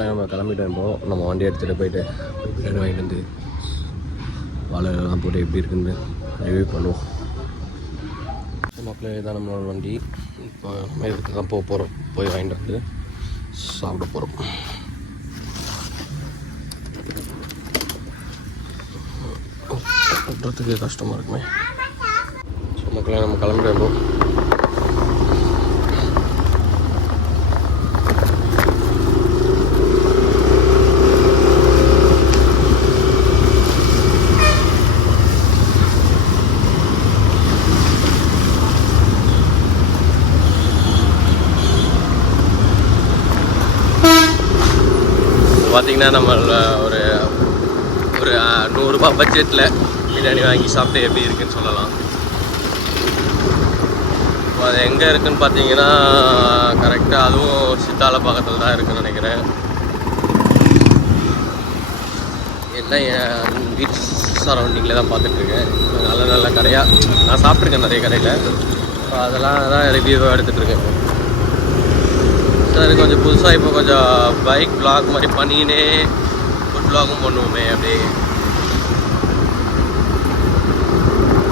மக்களே நம்ம கிளம்பிட்டோம். இப்போது நம்ம வண்டி எடுத்துகிட்டு போயிட்டு பிரியாணி வாங்கிட்டு வந்து வாழைலாம் போட்டு எப்படி இருக்குன்னு ரிவ்யூ பண்ணுவோம். மக்களே தான் நம்மளோட வண்டி. இப்போ நம்ம இதுக்கு தான் போக போகிறோம். போய் வாங்கிட்டு வந்து சாப்பிட போகிறோம். பண்ணுறதுக்கு கஷ்டமாக இருக்குமே. ஸோ மக்களே நம்ம கிளம்பிட்டோம். பார்த்திங்கன்னா நம்ம ஒரு ஒரு 100 ரூபா பட்ஜெட்டில் பிரியாணி வாங்கி சாப்பிட்டு எப்படி இருக்குன்னு சொல்லலாம். அது எங்கே இருக்குதுன்னு பார்த்தீங்கன்னா கரெக்டாக அதுவும் சித்தால பக்கத்தில் தான் இருக்குதுன்னு நினைக்கிறேன். எல்லாம் என் வீட்டு சரௌண்டிங்கில் தான் பார்த்துட்ருக்கேன். நல்ல நல்ல கடையாக நான் சாப்பிட்ருக்கேன் நிறைய கடையில். அதெல்லாம் தான் ரிவ்யூவாக எடுத்துகிட்ருக்கேன். சார் கொஞ்சம் புதுசாக இப்போ கொஞ்சம் பைக் வ்ளாக் மாதிரி பண்ணினே ஃபுட் வ்ளாகும் பண்ணுவோமே, அப்படியே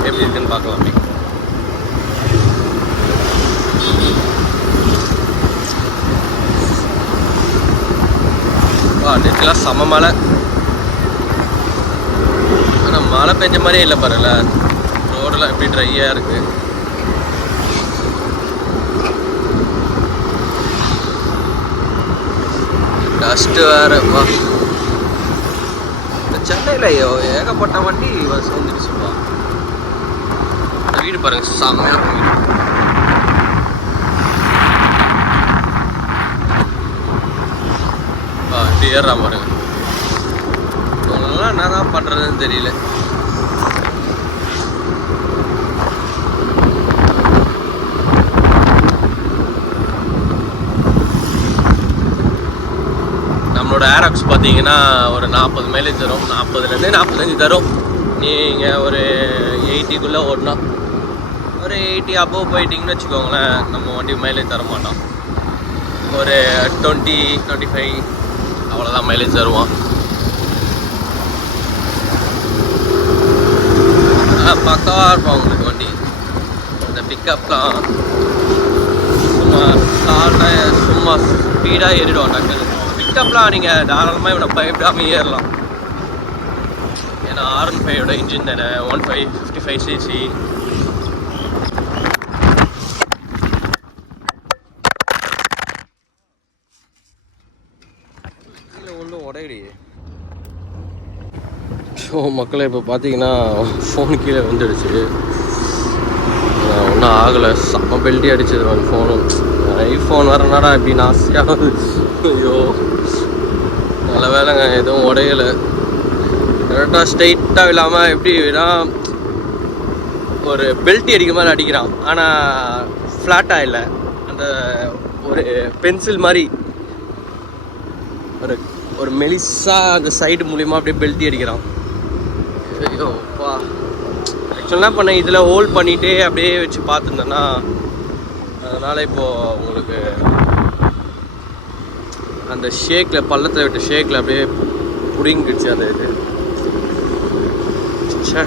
எப்படி இருக்குன்னு பார்க்கலாமே. நேற்றுலாம் செம மழை. ஆனால் மழை பெஞ்ச மாதிரியே இல்லை பாருங்கள. ரோடெல்லாம் எப்படி ட்ரையாக இருக்குது. டஸ்ட்டு வேறுப்பா. இந்த சென்னையில் ஏகப்பட்ட வண்டி வந்துட்டு சொல்லுவான். இந்த வீடு பாருங்க செம்மையான வீடு. இப்படி ஏறா பாருங்க. அவங்களெல்லாம் என்ன தான் பண்ணுறதுன்னு தெரியல. நம்மளோட ஏராக்ஸ் பார்த்தீங்கன்னா ஒரு 40 மைலேஜ் தரும். 40லேருந்து 45 தரும். நீங்கள் ஒரு 80க்குள்ளே ஓட்டினா ஒரு 80 அபோவ் போயிட்டிங்கன்னு வச்சுக்கோங்களேன், நம்ம வண்டி மைலேஜ் தர மாட்டோம். ஒரு 20-25 அவ்வளோதான் மைலேஜ் தருவான். பக்காவாக இருப்பான் உங்களுக்கு வண்டி. இந்த பிக்கப்லாம் சும்மா ஸ்பீடாக ஏறிடுவான். டக்குன்னு பிக்கப்லாம் நீங்கள் தாராளமாக இவனை பயப்படாமல் ஏறலாம். ஏன்னா R15 இன்ஜின் தானே, 155 cc. ஒன்றும் உடையலையே. ஸோ மக்களை இப்போ பார்த்தீங்கன்னா ஃபோனு கீழே வந்துடுச்சு. ஒன்றும் ஆகலை. செம்ம பெல்ட்டி அடிச்சது அவன் ஃபோனும். ஐஃபோன் வரனாடா இப்படி நாசியாகுது. ஐயோ நல்ல வேலைங்க எதுவும் உடையலை. கரெக்டாக ஸ்ட்ரைட்டாக இல்லாமல் எப்படின்னா ஒரு பெல்ட்டி அடிக்கிற மாதிரி அடிக்கிறான். ஆனால் ஃப்ளாட்டாக இல்லை, அந்த ஒரு பென்சில் மாதிரி ஒரு மெலிசாக அந்த சைடு மூலிமா அப்படியே பெல்ட்டி அடிக்கிறான். ஐயோப்பா. ஆக்சுவலாக பண்ண இதில் ஹோல்ட் பண்ணிகிட்டே அப்படியே வச்சு பார்த்துருந்தேன்னா அதனால் இப்போது உங்களுக்கு அந்த ஷேக்கில் பள்ளத்தில் விட்ட ஷேக்கில் அப்படியே புடிங்கிடுச்சு அந்த இது. சே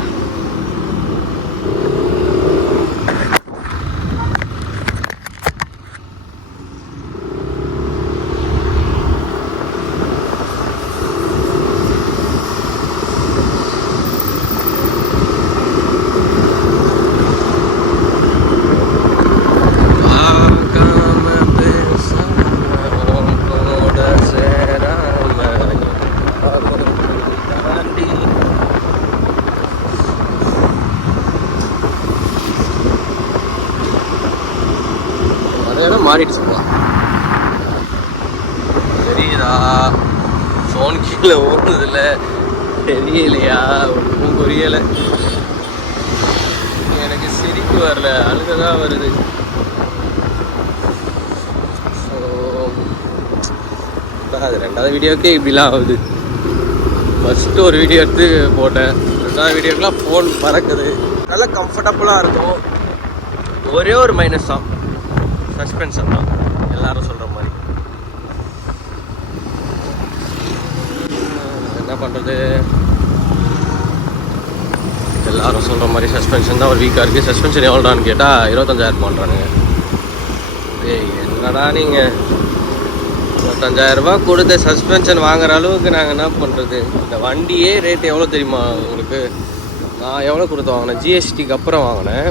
மாறிடுச்சுப்பா. தெரியுதா ஃபோன் கீழே ஓடுனதில்ல தெரியலையா? ஒன்றும் புரியலை. எனக்கு சிரிப்பு வரல, அழுகதான் வருது. ஸோ அது 2வது வீடியோக்கே இப்படிலாம் ஆகுது. ஃபஸ்ட்டு ஒரு வீடியோ எடுத்து போட்டேன். 2வது வீடியோக்கெலாம் ஃபோன் பறக்குது. நல்லா கம்ஃபர்டபுளாக இருக்கும். ஒரே ஒரு மைனஸ் தான், சஸ்பென்ஷன் தான் எல்லாரும் சொல்கிற மாதிரி. பண்ணுறது? எல்லாரும் சொல்கிற மாதிரி சஸ்பென்ஷன் தான் ஒரு வீக்காக இருக்குது. சஸ்பென்ஷன் எவ்வளோடான்னு கேட்டால் 25,000 பண்ணுறானுங்க. ஏய் என்னடா நீங்கள் 25,000 கொடுத்த சஸ்பென்ஷன் வாங்குற அளவுக்கு நாங்கள் என்ன பண்ணுறது? இந்த வண்டியே ரேட் எவ்வளோ தெரியுமா உங்களுக்கு? நான் எவ்வளோ கொடுத்து வாங்கினேன்? ஜிஎஸ்டிக்கு அப்புறம் வாங்கினேன்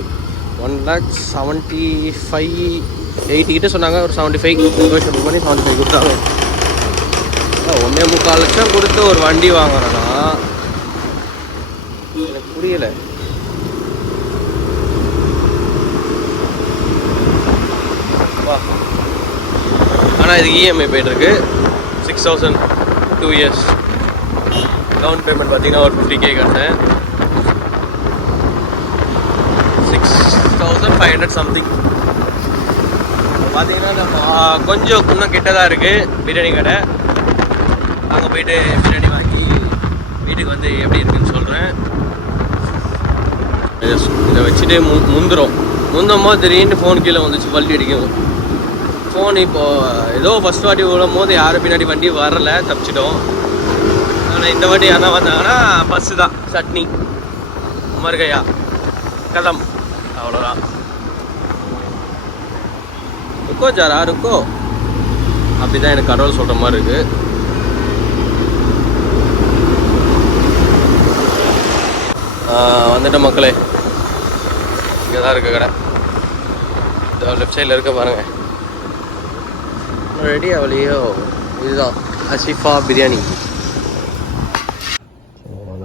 1,75,000 80 கிட்ட சொன்னாங்க. ஒரு 75 பண்ணி 75 கொடுத்தாங்க. 1.25 லட்சம் கொடுத்து ஒரு வண்டி வாங்குறேன்னா எனக்கு புரியல. ஆனால் இதுக்கு இஎம்ஐ போய்ட்டுருக்கு 6,000 2 years. டவுன் பேமெண்ட் பார்த்தீங்கன்னா ஒரு 50K கட்டேன். 6,500 சம்திங். பார்த்தீங்கன்னா நம்ம கொஞ்சம் இன்னும் கிட்டதாக இருக்குது பிரியாணி கடை. அங்கே போயிட்டு பிரியாணி வாங்கி வீட்டுக்கு வந்து எப்படி இருக்குன்னு சொல்கிறேன். இதை வச்சுட்டு முந்தும் போது திடீர்னு ஃபோன் கீழே வந்துச்சு, பல்ட்டி அடிக்கும். ஃபோன் இப்போது ஏதோ ஃபஸ்ட் வாட்டி விடும் போது யாரும் பின்னாடி வண்டி வரலை, தப்பிச்சிட்டோம். ஆனால் இந்த வாட்டி யாரா வந்தாங்கன்னா பஸ்ஸு தான், சட்னி மறுகையா கதம், அவ்வளோதான். ருக்கோ ஜாரா ருக்கோ, அப்படிதான் எனக்கு கடவுள் சொல்கிற மாதிரி இருக்குது. வந்துட்ட மக்களே, இங்கே தான் இருக்க கடை. இந்த லெஃப்ட் சைடில் இருக்க பாருங்கள். ரெடி ஆகலையோ? இதுதான் அசிஃபா பிரியாணி.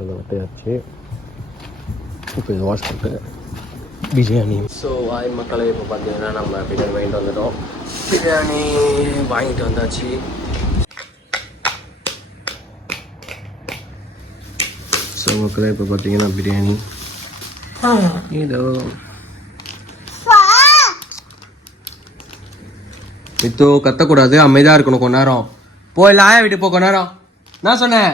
விட்டாச்சு. இப்போ இது வாஷ் பண்ணிட்டு பிரியாணி. ஸோ ஆய் மக்களே, இப்போ பார்த்தீங்கன்னா நம்ம பிரியாணி வாங்கிட்டு வந்துட்டோம். பிரியாணி வாங்கிட்டு வந்தாச்சு. ஸோ மக்களே, இப்போ பார்த்தீங்கன்னா பிரியாணி இதோ மித்து கத்தக்கூடாது, அமைதியாக இருக்கணும் கொஞ்ச நேரம். போய் ஆயா வீட்டு போ கொஞ்ச நேரம். நான் சொன்னேன்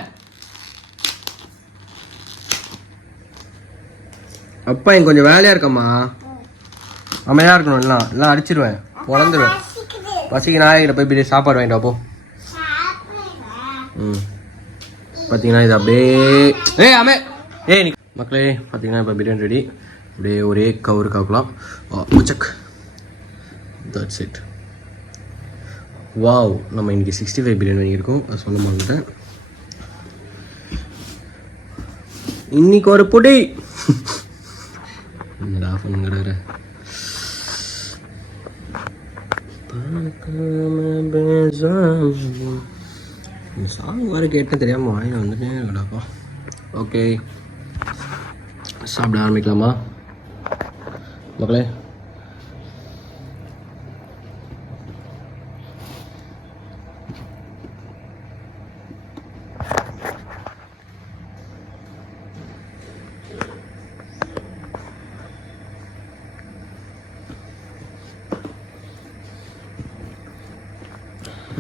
அப்பா இங்கே கொஞ்சம் வேலையாக இருக்கம்மா, அமைதியாக இருக்கணும். எல்லாம் அடிச்சிருவேன், பொழந்துருவேன். பசிக்கு நாயகிட்ட போய் பிரியாணி சாப்பாடு வாங்கிட்டு அப்போ. பார்த்தீங்கன்னா இது அப்படியே நீ மக்களே பார்த்தீங்கன்னா இப்போ பிரியாணி ரெடி. அப்படியே ஒரே கவுரு காக்கலாம். முச்சக், தட்ஸ் இட். வாவ், நம்ம இன்றைக்கி 65 பிரியாணி வாங்கியிருக்கோம். அது சொன்ன மாதிரிட்ட இன்னைக்கு ஒரு பொடி என்னடா பண்ணுங்கிற சாங் வேறு கேட்டேன் தெரியாமல் வாங்கி வந்துட்டேன் கடாப்பா. ஓகே, சாப்பிட ஆரம்பிக்கலாமா மக்களே?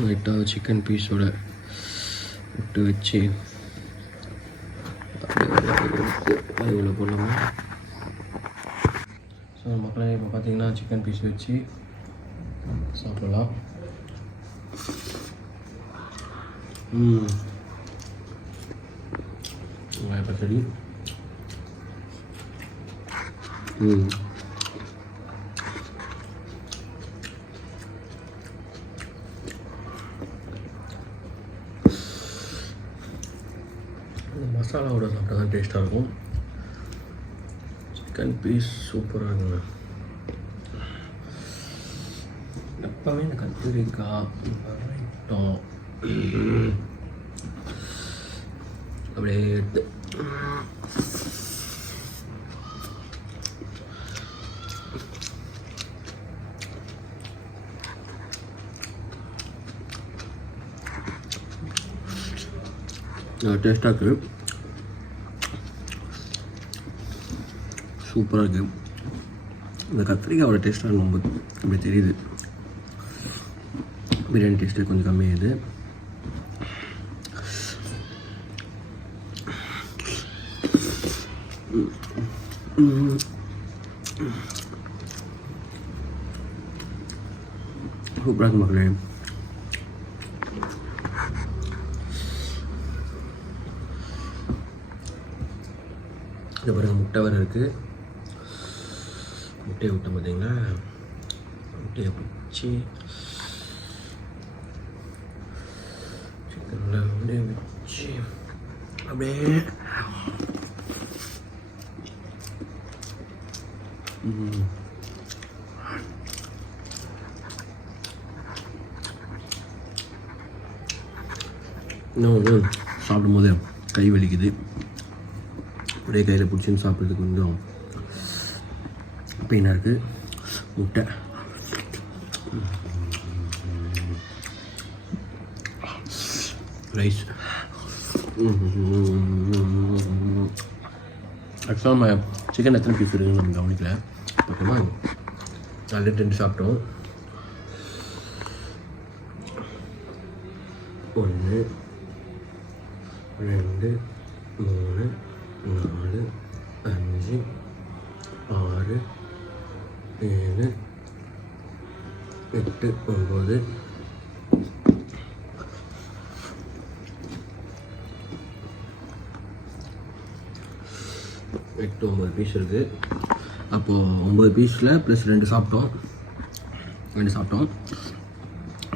லைட்டாக சிக்கன் பீஸோட விட்டு வச்சு அதில் போடலாமா? ஸோ மக்களே, இப்போ பார்த்தீங்கன்னா சிக்கன் பீஸ் வச்சு சாப்பிடலாம். பச்சடி. மசாலாவோட சாப்பிட்டா தான் டேஸ்ட்டாக இருக்கும். சிக்கன் பீஸ் சூப்பராக இருக்குங்க. எப்போவே இந்த கத்திரிக்காய் ஐட்டம் அப்படியே எடுத்து டேஸ்ட்டாக இருக்குது, சூப்பராக இருக்குது. இந்த கத்திரிக்காயோட டேஸ்ட்டாக ரொம்ப அப்படி தெரியுது. பிரியாணி டேஸ்ட்டு கொஞ்சம் கம்மியாகுது. சூப்பராக மக்களே. இது பாருங்கள் முட்டை வர இருக்குது. முட்டையை விட்ட பார்த்தீங்களா, முட்டையை பிடிச்சி சிக்கனில் அப்படியே வச்சு அப்படியே இன்னொன்று சாப்பிடும்போது கை வலிக்குது. அப்படியே கையில் பிடிச்சின்னு சாப்பிட்றதுக்கு கொஞ்சம் பெயினாக இருக்குது. முட்டை ரைஸ். ஆக்சுவலாக நம்ம சிக்கன் எத்தனை பீஸ் இருக்குன்னு நம்ம கவனிக்கல. பக்கமா அதில் 2 சாப்பிட்டோம். 1 2 3 4 5 6 7 8 9 9 பீஸ் இருக்குது. அப்போது 9 பீஸில் ப்ளஸ் 2 சாப்பிட்டோம். 2 சாப்பிட்டோம்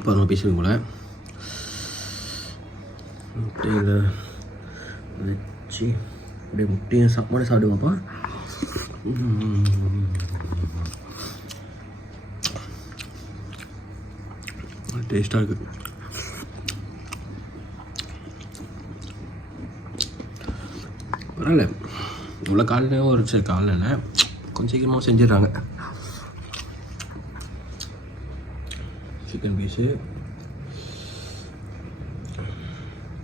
11 பீஸ் இருக்கு போல். முட்டையில் வச்சு அப்படியே முட்டையும் சாப்பாடு சாப்பிடுவாப்பா. டேஸ்ட்டாக இருக்குது. பரவாயில்ல, இவ்வளோ காலையிலையும் ஒரு சரி காலையில் கொஞ்சம் சீக்கிரமாக செஞ்சிடறாங்க. சிக்கன் பீஸு,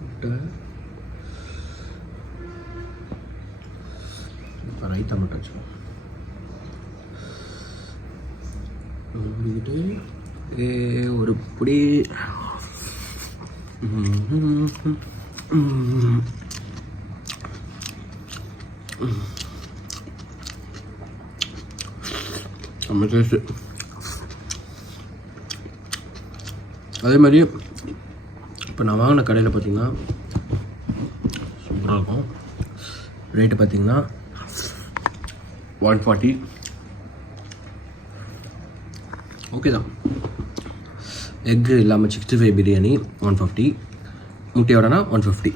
முட்டை, ரைத்தா மட்டும் வச்சுக்கோம். ஒரு பொடி நம்ம டேஸ்ட்டு. அதே மாதிரி இப்போ நான் வாங்கின கடையில் பார்த்தீங்கன்னா சூப்பராக இருக்கும். ரேட்டு பார்த்தீங்கன்னா 140. ஓகே தான். எக்கு இல்லாமல் 65 பிரியாணி 150, முட்டையோடனா 150.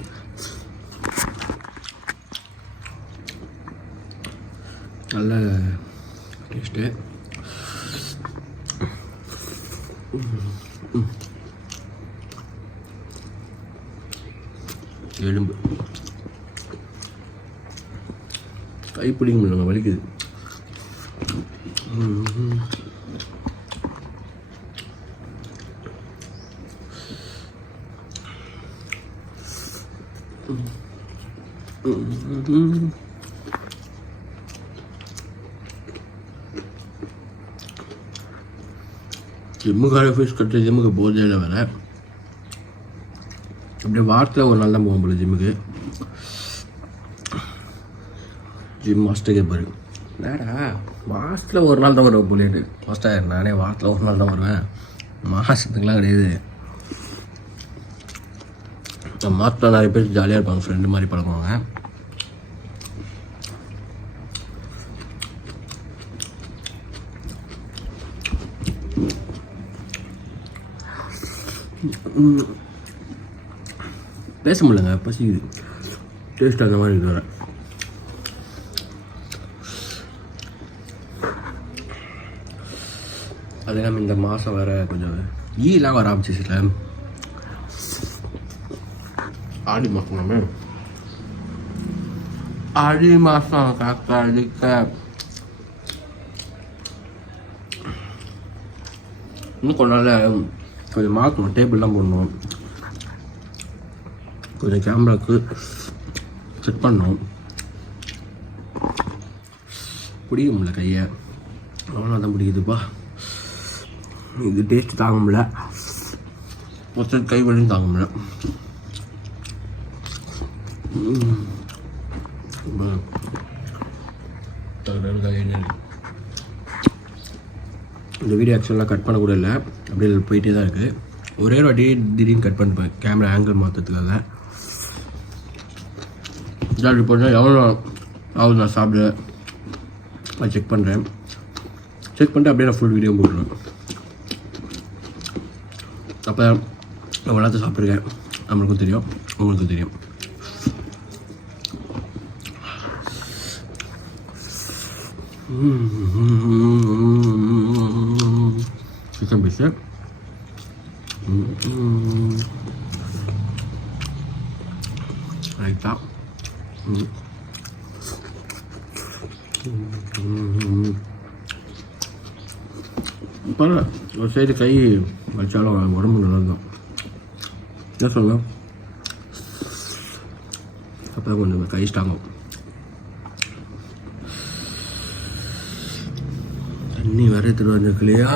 நல்ல டேஸ்ட்டு. எலும்பு கை பிடிக்க முடியல, வலிக்குது. ஜிம்முக்கார ஃபீஸ் கட்டுற ஜிம்முக்கு போதையில் வேறு அப்படியே வாரத்தில் ஒரு நாள் தான் போவோம் போல ஜிம்முக்கு. ஜிம் மாஸ்டர் கேட்பாரு, என்னடா மாதத்தில் ஒரு நாள் தான் வருவேன் போலிட்டு. மாஸ்டர் நானே வாரத்தில் ஒரு நாள் தான் வருவேன், மாதத்துக்குலாம் கிடையாது. மாதத்தில் நிறைய பேர் ஜாலியாக இருப்பாங்க, ஃப்ரெண்டு மாதிரி பழகுவாங்க. பேச முடியலங்க, பசிக்குது. டேஸ்ட் அந்த மாதிரி இருக்குது. வேறு அது இல்லாமல் இந்த மாதம் வேறு கொஞ்சம் ஈலாம் வர ஆரம்பிச்சிச்சுல. ஆடி மாதம் நம்ம ஆடி மாதம் காக்கா அடிக்க இன்னும் கொஞ்ச நாள் கொஞ்சம் மாற்றணும். டேபிள்லாம் போடணும், கொஞ்சம் கேமராவுக்கு செட் பண்ணணும். பிடிக்க முடியல கையை, அவ்வளோ தான் பிடிக்குதுப்பா. இது டேஸ்ட்டு தாங்க முடியல, மொத்தம் கை வலியும் தாங்க முடியல. இந்த வீடியோ ஆக்சுவலாக கட் பண்ண கூட இல்லை, அப்படியே போயிட்டே தான் இருக்குது. ஒரே ஒரு வாட்டி திடீர்னு கட் பண்ணிப்பேன் கேமரா ஆங்கிள் மாற்றத்துக்காக. இப்போ எவ்வளோ அவ்வளோ நான் சாப்பிட நான் செக் பண்ணிட்டு அப்படியே நான் ஃபுல் வீடியோ போட்டுருவேன். அப்போ நான் எல்லாத்தையும் சாப்பிட்ருக்கேன், நம்மளுக்கும் தெரியும், உங்களுக்கும் தெரியும். சிக்கன் பீஸு ரைட்டாக பரவாயில்ல, ஒரு சைடு கை வச்சாலும் உடம்பு நல்லா தான். என்ன சொல்லலாம், அப்போ தான் கொஞ்சம் கை ஸ்ட்ராங்கும். தண்ணி வேற எடுத்துட்டு வந்துருக்கலையா?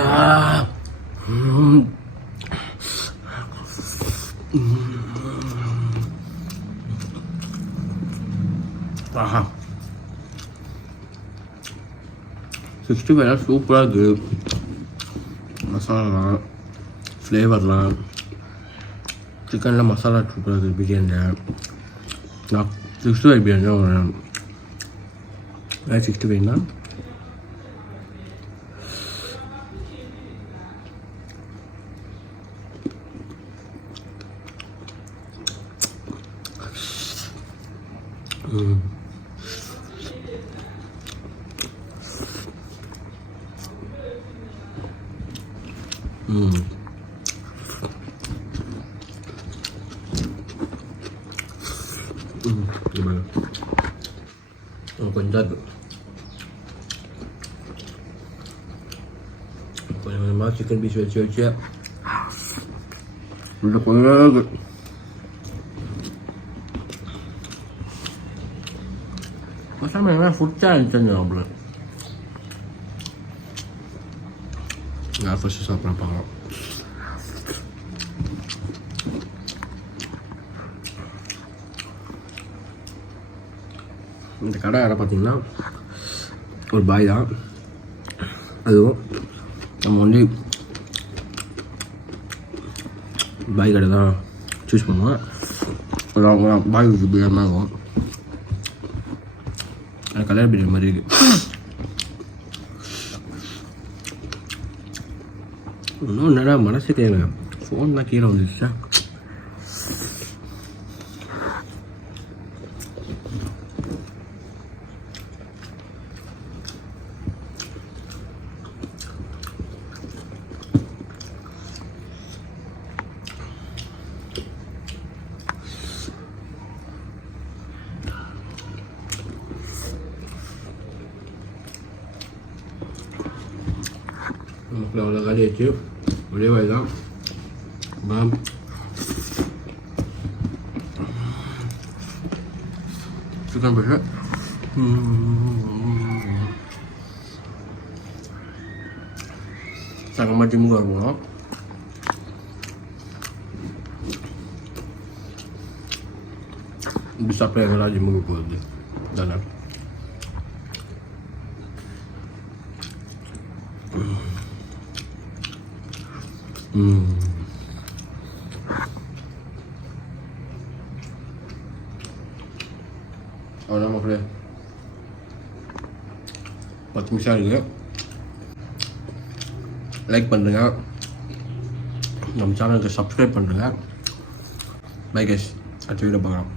ஆஹா, 65 சூப்பராக இருக்குது. மசாலாலாம் ஃப்ளேவர்லாம் சிக்கனில் மசாலா சூப்பராக இருக்குது. பிரியாணியில் நான் 65 பிரியாணி தான் வரேன். 65னா கொஞ்சம் இருக்குது. கொஞ்சம் கொஞ்சமாக சிக்கன் பீஸ் வச்சு உள்ள கொஞ்சம் இருக்குது. மசாலா என்ன ஃபுட் சேலஞ்ச் செஞ்சோம். யார் ஃபஸ்ட்டு சாப்பிட்றேன் பார்க்கலாம். இந்த கடை யாரை பார்த்தீங்கன்னா ஒரு பாய் தான். அதுவும் நம்ம வந்து பாய் கடை தான் சூஸ் பண்ணுவோம். ஒரு அவங்க பாய் பிரியாணி ஆகும், கல்யாண பிரியாணி மாதிரி இருக்குது. இன்னும் என்னடா மனசு கேட்குங்க, ஃபோன் தான் கீழே வந்துடுச்சா. நமக்கு அவ்வளோ காலி ஆச்சு, ஒரே வாய் தான். சிக்கன் பீஸு சங்கமாக ஜிம்முக்கு வருவோம். இப்படி சாப்பிட்டா எங்கெல்லாம் ஜிம்முக்கு போகுது தானே. அவ்வளோதான் மக்களே, 10 நிமிஷம் இருக்குது. லைக் பண்ணுங்க, நம்ம சேனலுக்கு சப்ஸ்கிரைப் பண்ணுங்க. பை கைஸ், அடுத்த வீடியோ பார்க்கலாம்.